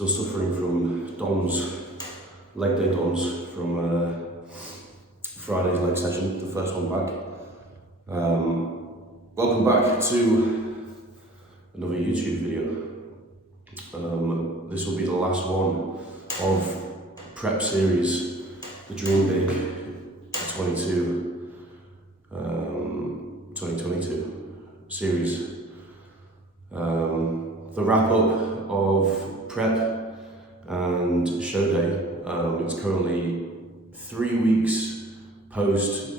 Still suffering from leg day DOMS from Friday's leg session, the first one back. Welcome back to another YouTube video. This will be the last one of prep series, the Dream Big 2022 series. The wrap up of prep and show day. It's currently 3 weeks post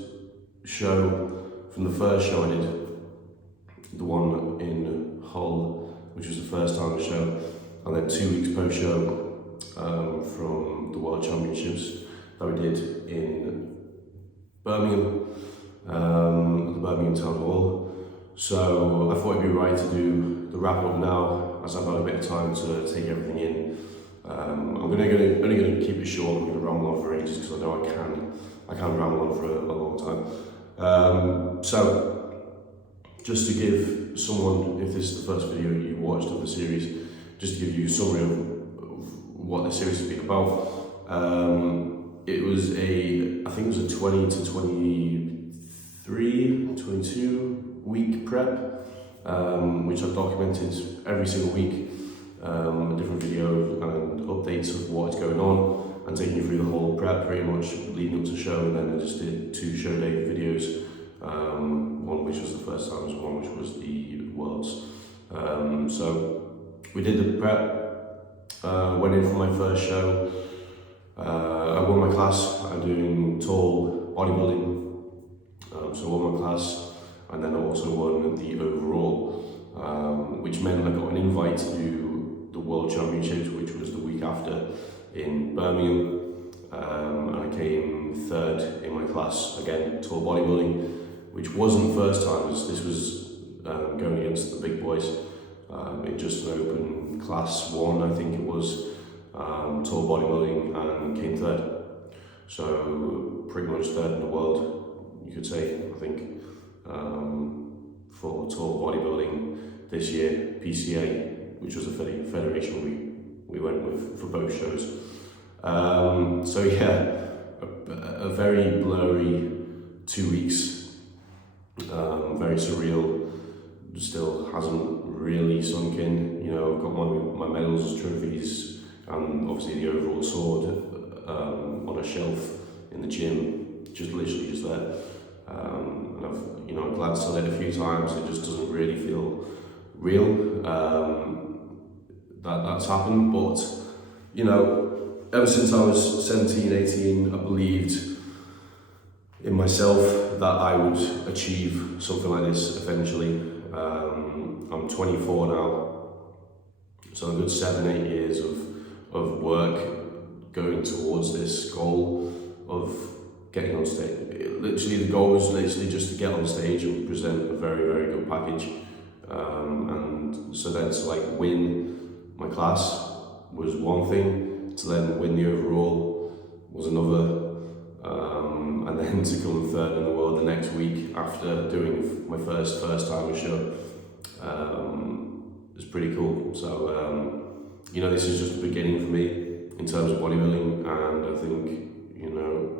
show from the first show I did, the one in Hull, which was the first time I show, and then 2 weeks post show from the World Championships that we did in Birmingham, at the Birmingham Town Hall. So I thought it'd be right to do the wrap up now, as I've had a bit of time to take everything in. I'm only going to keep it short. I'm going to ramble on for ages because I know I can ramble on for a long time. So just to give someone, if this is the first video you watched of the series, just to give you a summary of what the series has been about. It was I think it was a 20 to 22 week prep, which I've documented every single week, a different video and updates of what's going on, and taking you through the whole prep pretty much leading up to show. And then I just did 2 show day videos, one which was the first time, and one which was the Worlds. So we did the prep, went in for my first show. I won my class. I'm doing tall bodybuilding, so I won my class, and then I also won the overall, which meant I got an invite to do the World Championships, which was the week after in Birmingham, and I came 3rd in my class, again, tall bodybuilding, which wasn't first timers. This was going against the big boys. It just an open class 1, I think it was, tall bodybuilding, and came 3rd. So pretty much 3rd in the world, you could say, I think, for tall bodybuilding this year, PCA, which was a federation we went with for both shows. So yeah, a very blurry 2 weeks, very surreal, still hasn't really sunk in. You know, I've got my medals, trophies, and obviously the overall sword on a shelf in the gym, literally just there. And I've glanced at it a few times. It just doesn't really feel real. That's happened, but ever since I was 17, 18, I believed in myself that I would achieve something like this eventually. I'm 24 now, so a good 7-8 years of work going towards this goal of getting on stage. Literally, the goal was literally just to get on stage and present a very, very good package. And so then to win my class was one thing, to then win the overall was another, and then to come 3rd in the world the next week after doing my first time show. It's pretty cool. So this is just the beginning for me in terms of bodybuilding, and I think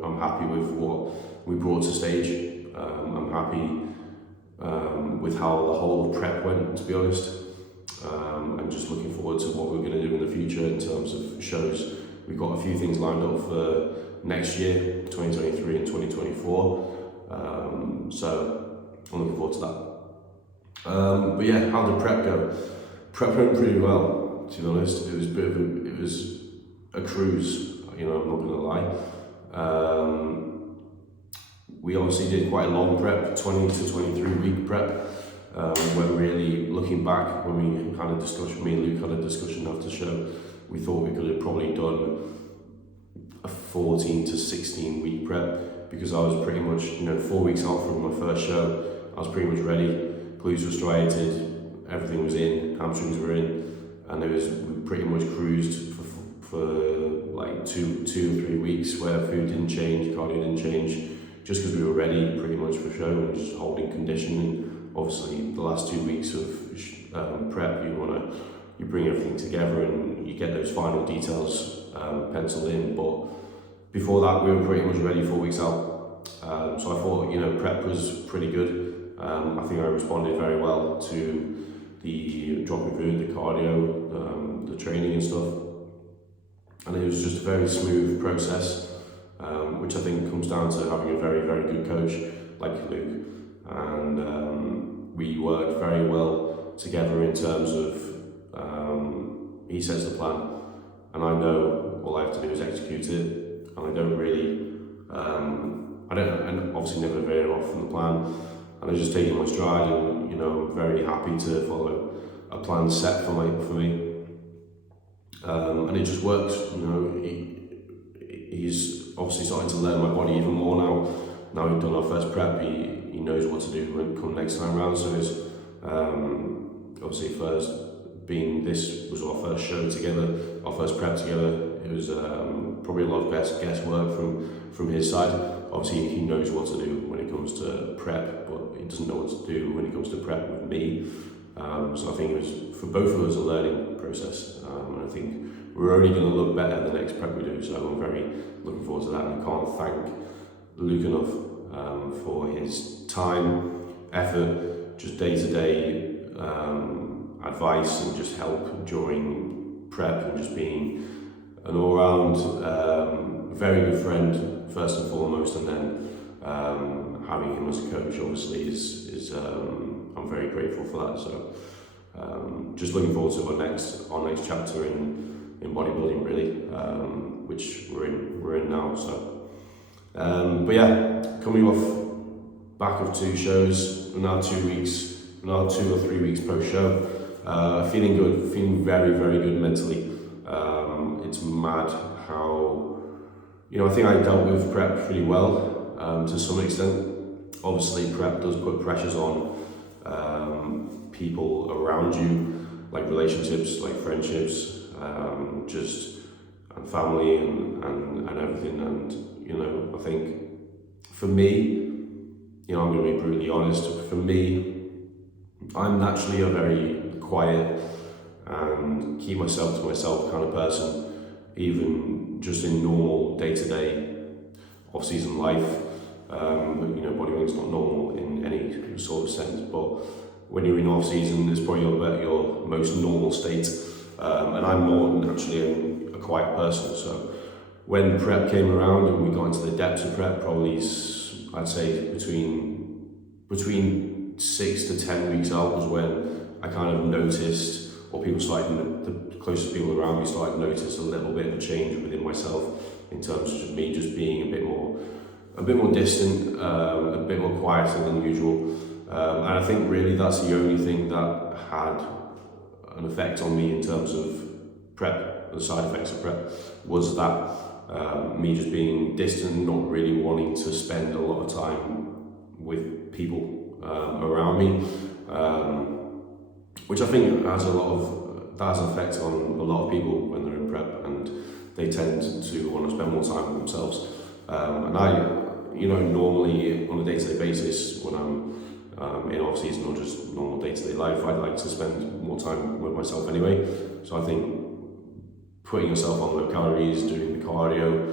I'm happy with what we brought to stage. I'm happy with how the whole prep went, to be honest. I'm just looking forward to what we're going to do in the future in terms of shows. We've got a few things lined up for next year, 2023 and 2024. So I'm looking forward to that. But yeah, how did prep go? Prep went pretty well, to be honest. It was a cruise, I'm not gonna lie. We obviously did quite a long prep, 20 to 23 week prep. When really looking back, when we had a discussion, me and Luke had a discussion after the show, we thought we could have probably done a 14 to 16 week prep, because I was pretty much 4 weeks out from my first show. I was pretty much ready. Glutes were striated, everything was in, hamstrings were in, and we pretty much cruised for like 2 or 3 weeks where food didn't change, cardio didn't change, just because we were ready pretty much for show and just holding condition. And obviously the last 2 weeks of prep, you you bring everything together and you get those final details penciled in. But before that, we were pretty much ready 4 weeks out. So I thought, you know, prep was pretty good. I think I responded very well to the dropping food, the cardio, the training and stuff. And it was just a very smooth process, which I think comes down to having a very, very good coach like Luke. And we worked very well together in terms of he sets the plan, and I know all I have to do is execute it, and I don't really, and obviously never veer off from the plan, and I just take it in my stride, and you know, I'm very happy to follow a plan set for me, and it just works. You know, he's obviously starting to learn my body even more now. Now we've done our first prep, he knows what to do when come next time round. So it's obviously first being this was our first show together, our first prep together. It was probably a lot of guesswork from his side. Obviously he knows what to do when it comes to prep, but he doesn't know what to do when it comes to prep with me. So I think it was for both of us a learning process, and I think we're only going to look better the next prep we do. So I'm very looking forward to that, and I can't thank Luke enough for his time, effort, just day-to-day advice and just help during prep, and just being an all-round very good friend first and foremost, and then having him as a coach obviously is I'm very grateful for that. So just looking forward to our next chapter in bodybuilding really, which we're in now. So but yeah, coming off back of 2 shows, now 2 or 3 weeks post show, feeling good, feeling very, very good mentally. It's mad how, you know, I think I dealt with prep pretty well to some extent. Obviously prep does put pressures on people around you, like relationships, like friendships, and family and everything. And you know, I think for me, you know, I'm going to be brutally honest, for me, I'm naturally a very quiet and keep myself to myself kind of person, even just in normal day-to-day off-season life. You know, bodybuilding's not normal in any sort of sense, but when you're in off-season, it's probably your most normal state. And I'm more naturally a quiet person, so when prep came around and we got into the depths of prep, probably I'd say between 6 to 10 weeks out was when I kind of noticed, or people started, the closest people around me started to notice a little bit of a change within myself in terms of just me just being a bit more distant, a bit more quieter than usual. And I think really that's the only thing that had an effect on me in terms of prep, the side effects of prep, was that me just being distant, not really wanting to spend a lot of time with people around me, which I think has an effect on a lot of people when they're in prep, and they tend to want to spend more time with themselves. And I, you know, normally on a day-to-day basis, when I'm in off-season or just normal day-to-day life, I'd like to spend more time with myself anyway. So I think putting yourself on low calories, doing the cardio,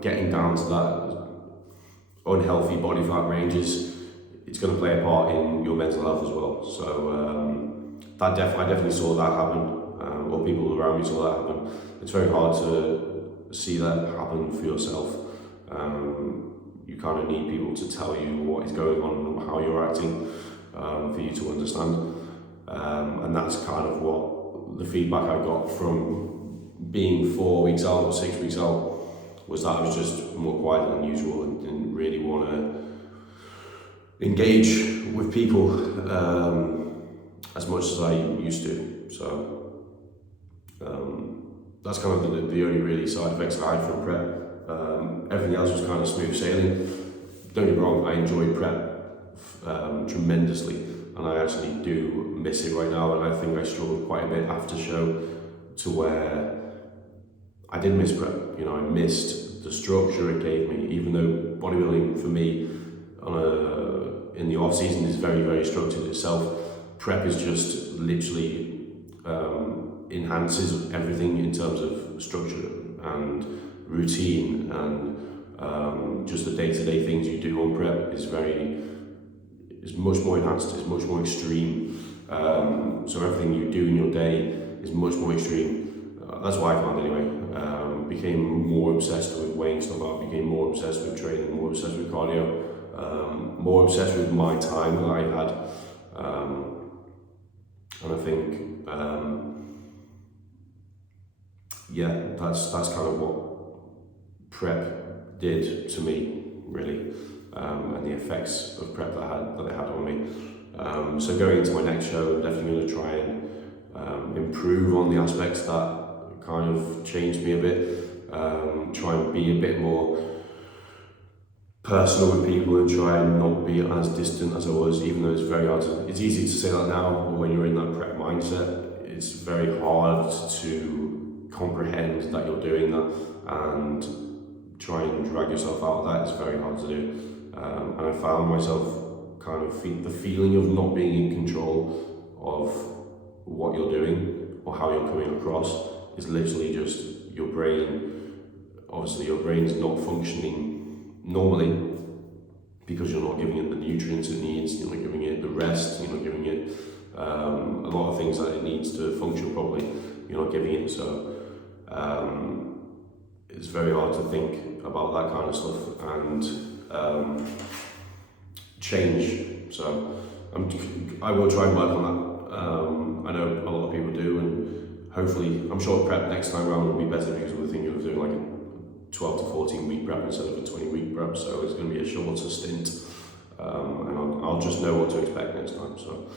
getting down to that unhealthy body fat ranges, it's going to play a part in your mental health as well. So I definitely saw that happen, or people around me saw that happen. It's very hard to see that happen for yourself. You kind of need people to tell you what is going on and how you're acting for you to understand. And that's kind of what the feedback I got from being 4 weeks out or 6 weeks out, was that I was just more quiet than usual and didn't really want to engage with people as much as I used to. So that's kind of the only really side effects I had from prep. Everything else was kind of smooth sailing. Don't get me wrong, I enjoyed prep tremendously, and I actually do miss it right now, and I think I struggled quite a bit after show to where I did miss prep. You know, I missed the structure it gave me, even though bodybuilding for me in the off season is very, very structured itself. Prep is just literally enhances everything in terms of structure and routine, and just the day-to-day things you do on prep is much more enhanced, is much more extreme. So everything you do in your day is much more extreme. That's what I found anyway. Became more obsessed with weighing stuff out, became more obsessed with training, more obsessed with cardio, more obsessed with my time that I had. And I think, that's kind of what prep did to me, really, and the effects of prep that it had on me. So going into my next show, I'm definitely going to try and improve on the aspects that kind of changed me a bit. Try and be a bit more personal with people and try and not be as distant as I was, even though it's very hard it's easy to say that now, but when you're in that prep mindset, it's very hard to comprehend that you're doing that and try and drag yourself out of that. It's very hard to do. And I found myself kind of the feeling of not being in control of what you're doing or how you're coming across is literally just your brain. Obviously your brain's not functioning normally because you're not giving it the nutrients it needs, you're not giving it the rest, you're not giving it a lot of things that it needs to function properly, you're not giving it. So it's very hard to think about that kind of stuff and change. So I will try and work on that. I know a lot of people do, and hopefully, I'm sure prep next time around will be better because we're thinking of doing like a 12 to 14 week prep instead of a 20-week prep, so it's going to be a shorter stint, and I'll just know what to expect next time. So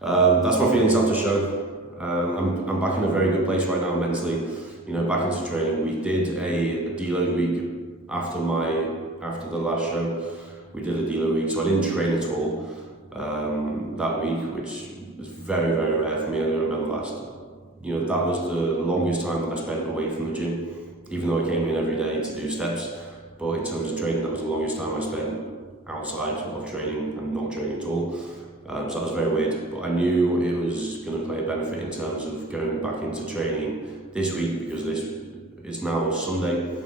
that's my feelings after show. I'm back in a very good place right now mentally, back into training. We did a deload week after the last show. We did a deload week, so I didn't train at all that week, which was very, very rare for me. I don't remember last. That was the longest time that I spent away from the gym, even though I came in every day to do steps. But in terms of training, that was the longest time I spent outside of training and not training at all. So that was very weird. But I knew it was going to play a benefit in terms of going back into training this week, because this is now Sunday.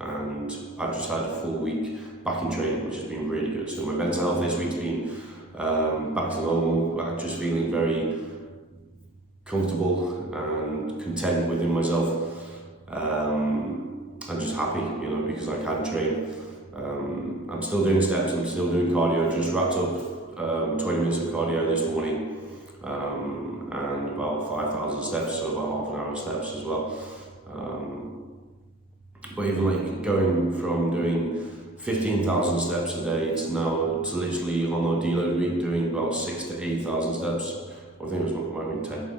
And I've just had a full week back in training, which has been really good. So my mental health this week's been back to normal. I'm just feeling very comfortable and content within myself. I'm just happy, because I can train. I'm still doing steps, I'm still doing cardio. Just wrapped up 20 minutes of cardio this morning, and about 5,000 steps, so about half an hour of steps as well. But even like going from doing 15,000 steps a day to now to literally on our deload week doing about 6,000 to 8,000 steps, or I think it might have been 10.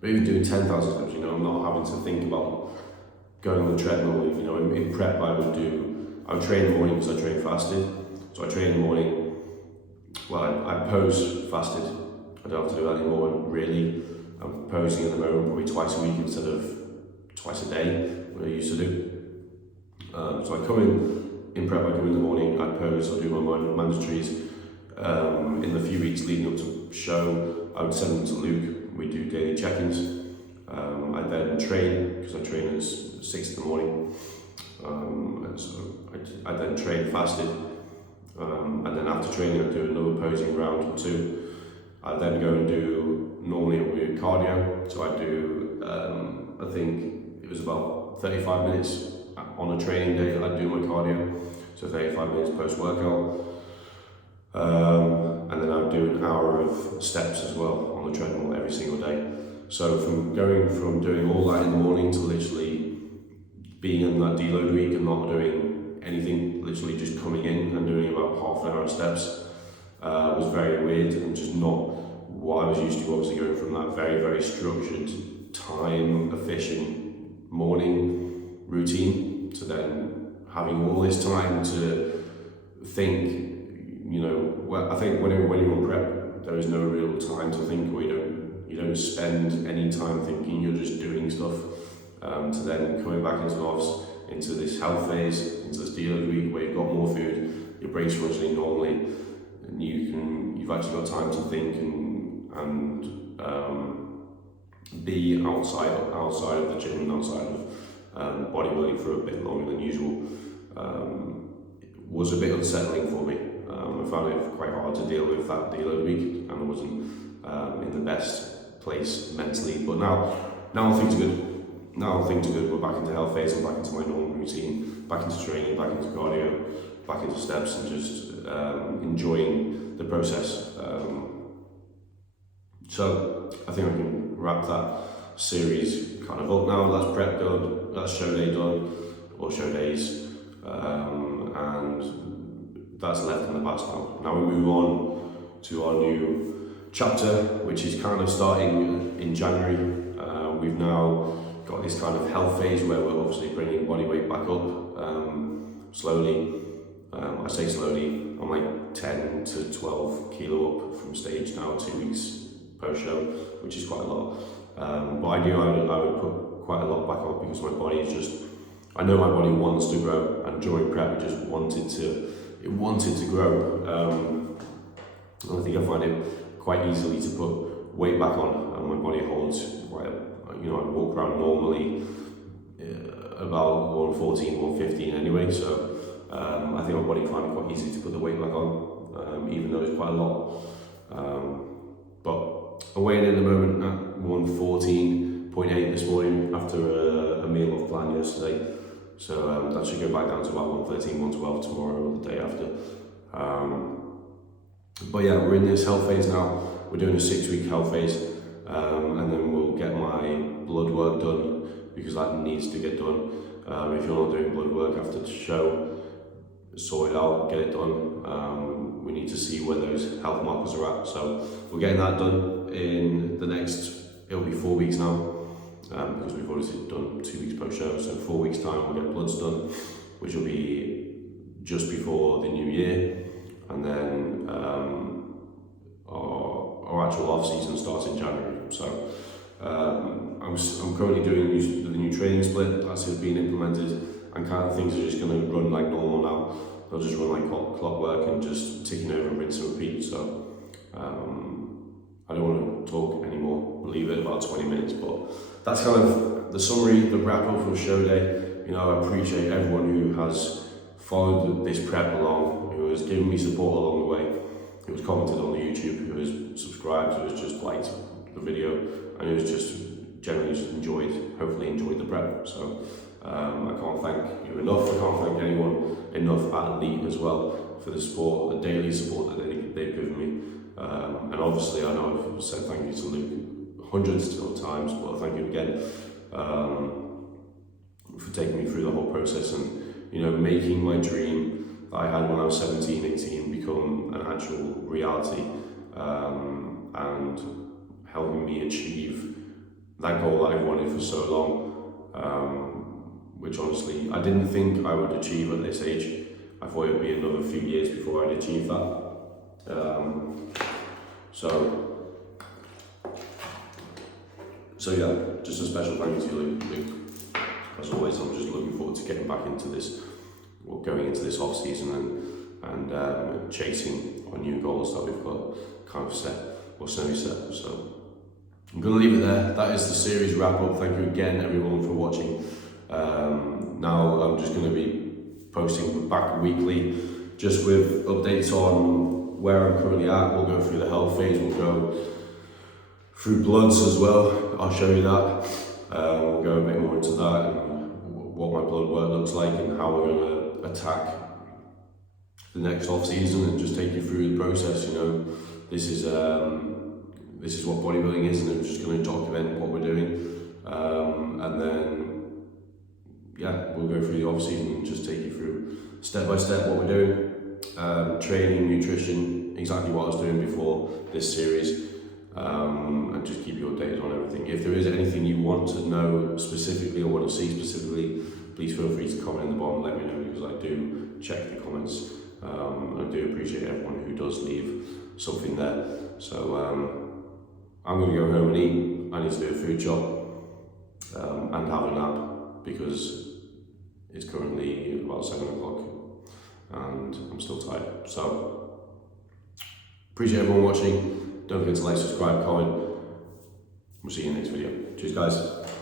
But even doing 10,000 steps, I'm not having to think about going on the treadmill. In prep I would train in the morning because I train fasted. So I train in the morning, I pose fasted. I don't have to do that anymore, really. I'm posing at the moment probably twice a week instead of twice a day, what I used to do. So I come in prep, I come in the morning, I pose, I do my mandatories. In the few weeks leading up to show, I would send them to Luke. We do daily check-ins. I then train, because I train at 6 in the morning. And so I then train fasted. And then after training, I do another posing round or two. I then go and do, normally it would be cardio. So I do, I think it was about 35 minutes on a training day I do my cardio. So 35 minutes post-workout. And then I would do an hour of steps as well on the treadmill every single day. So from doing all that in the morning to literally being in that deload week and not doing anything, literally just coming in and doing about half an hour of steps, was very weird and just not what I was used to. Obviously going from that very, very structured, time efficient morning routine to then having all this time to think. I think when you're on prep, there is no real time to think, or you don't spend any time thinking. You're just doing stuff. To then coming back into the office, into this health phase, into this deload week where you've got more food, your brain's functioning normally, and you've actually got time to think and and be outside of the gym and outside of bodybuilding for a bit longer than usual was a bit unsettling for me. I found it quite hard to deal with that deload week, and I wasn't in the best place mentally. But now things are good. We're back into health phase and back into my normal routine, back into training, back into cardio, back into steps, and just enjoying the process. So I think I can wrap that series kind of up now. That's prep done, that's show day done, or show days, and that's left in the past now. Now we move on to our new chapter, which is kind of starting in January. We've now got this kind of health phase where we're obviously bringing body weight back up slowly. I say slowly, I'm like 10 to 12 kilo up from stage now, 2 weeks post-show, which is quite a lot. But I would put quite a lot back up because my body is just, I know my body wants to grow, and during prep it just wanted to grow. And I think I find it quite easily to put weight back on, and my body holds quite, I walk around normally about 114, 115 anyway, so I think my body find it quite easy to put the weight back on, even though it's quite a lot. But I'm weighing in at the moment at 114.8 this morning after a meal off plan yesterday. So that should go back down to about 113, 112 tomorrow or the day after. But yeah, we're in this health phase now. We're doing a 6-week health phase, and then we'll get my blood work done because that needs to get done. If you're not doing blood work after the show, sort it out, get it done. We need to see where those health markers are at. So we're getting that done in the next, it'll be 4 weeks now. Because we've already done 2 weeks post-show, so 4 weeks time we'll get bloods done, which will be just before the new year, and then our actual off-season starts in January. So I'm currently doing the new training split that's been implemented, and kind of things are just going to run like normal now. They'll just run like clockwork and just ticking over and rinse and repeat. So I don't want to talk anymore, we'll leave it about 20 minutes, but that's kind of the summary, the wrap up from show day. I appreciate everyone who has followed this prep along, who has given me support along the way, who has commented on the YouTube, who has subscribed, who has just liked the video, and who has just generally just hopefully enjoyed the prep. So I can't thank you enough. I can't thank anyone enough at Elite as well for the support, the daily support that they've given me. And obviously I know I've said thank you to Luke hundreds of times, but thank you again for taking me through the whole process and making my dream that I had when I was 17, 18 become an actual reality, and helping me achieve that goal that I've wanted for so long, which honestly I didn't think I would achieve at this age. I thought it would be another few years before I'd achieve that. So yeah, just a special thank you to you, Luke. As always, I'm just looking forward to getting back into this, or going into this off season and chasing our new goals that we've got kind of set or semi-set. So I'm going to leave it there. That is the series wrap up. Thank you again, everyone, for watching. Now I'm just going to be posting back weekly, just with updates on where I'm currently at. We'll go through the health phase. We'll go through bloods as well. I'll show you that. We'll go a bit more into that and what my blood work looks like and how we're going to attack the next off season and just take you through the process. This is what bodybuilding is, and I'm just going to document what we're doing, and then we'll go through the off season and just take you through step by step what we're doing, training, nutrition, exactly what I was doing before this series. And just keep you updated on everything. If there is anything you want to know specifically or want to see specifically, please feel free to comment in the bottom and let me know, because I do check the comments. I do appreciate everyone who does leave something there. So I'm going to go home and eat. I need to do a food job and have a nap, because it's currently about 7 o'clock and I'm still tired. So appreciate everyone watching. Don't forget to like, subscribe, comment. We'll see you in the next video. Cheers guys.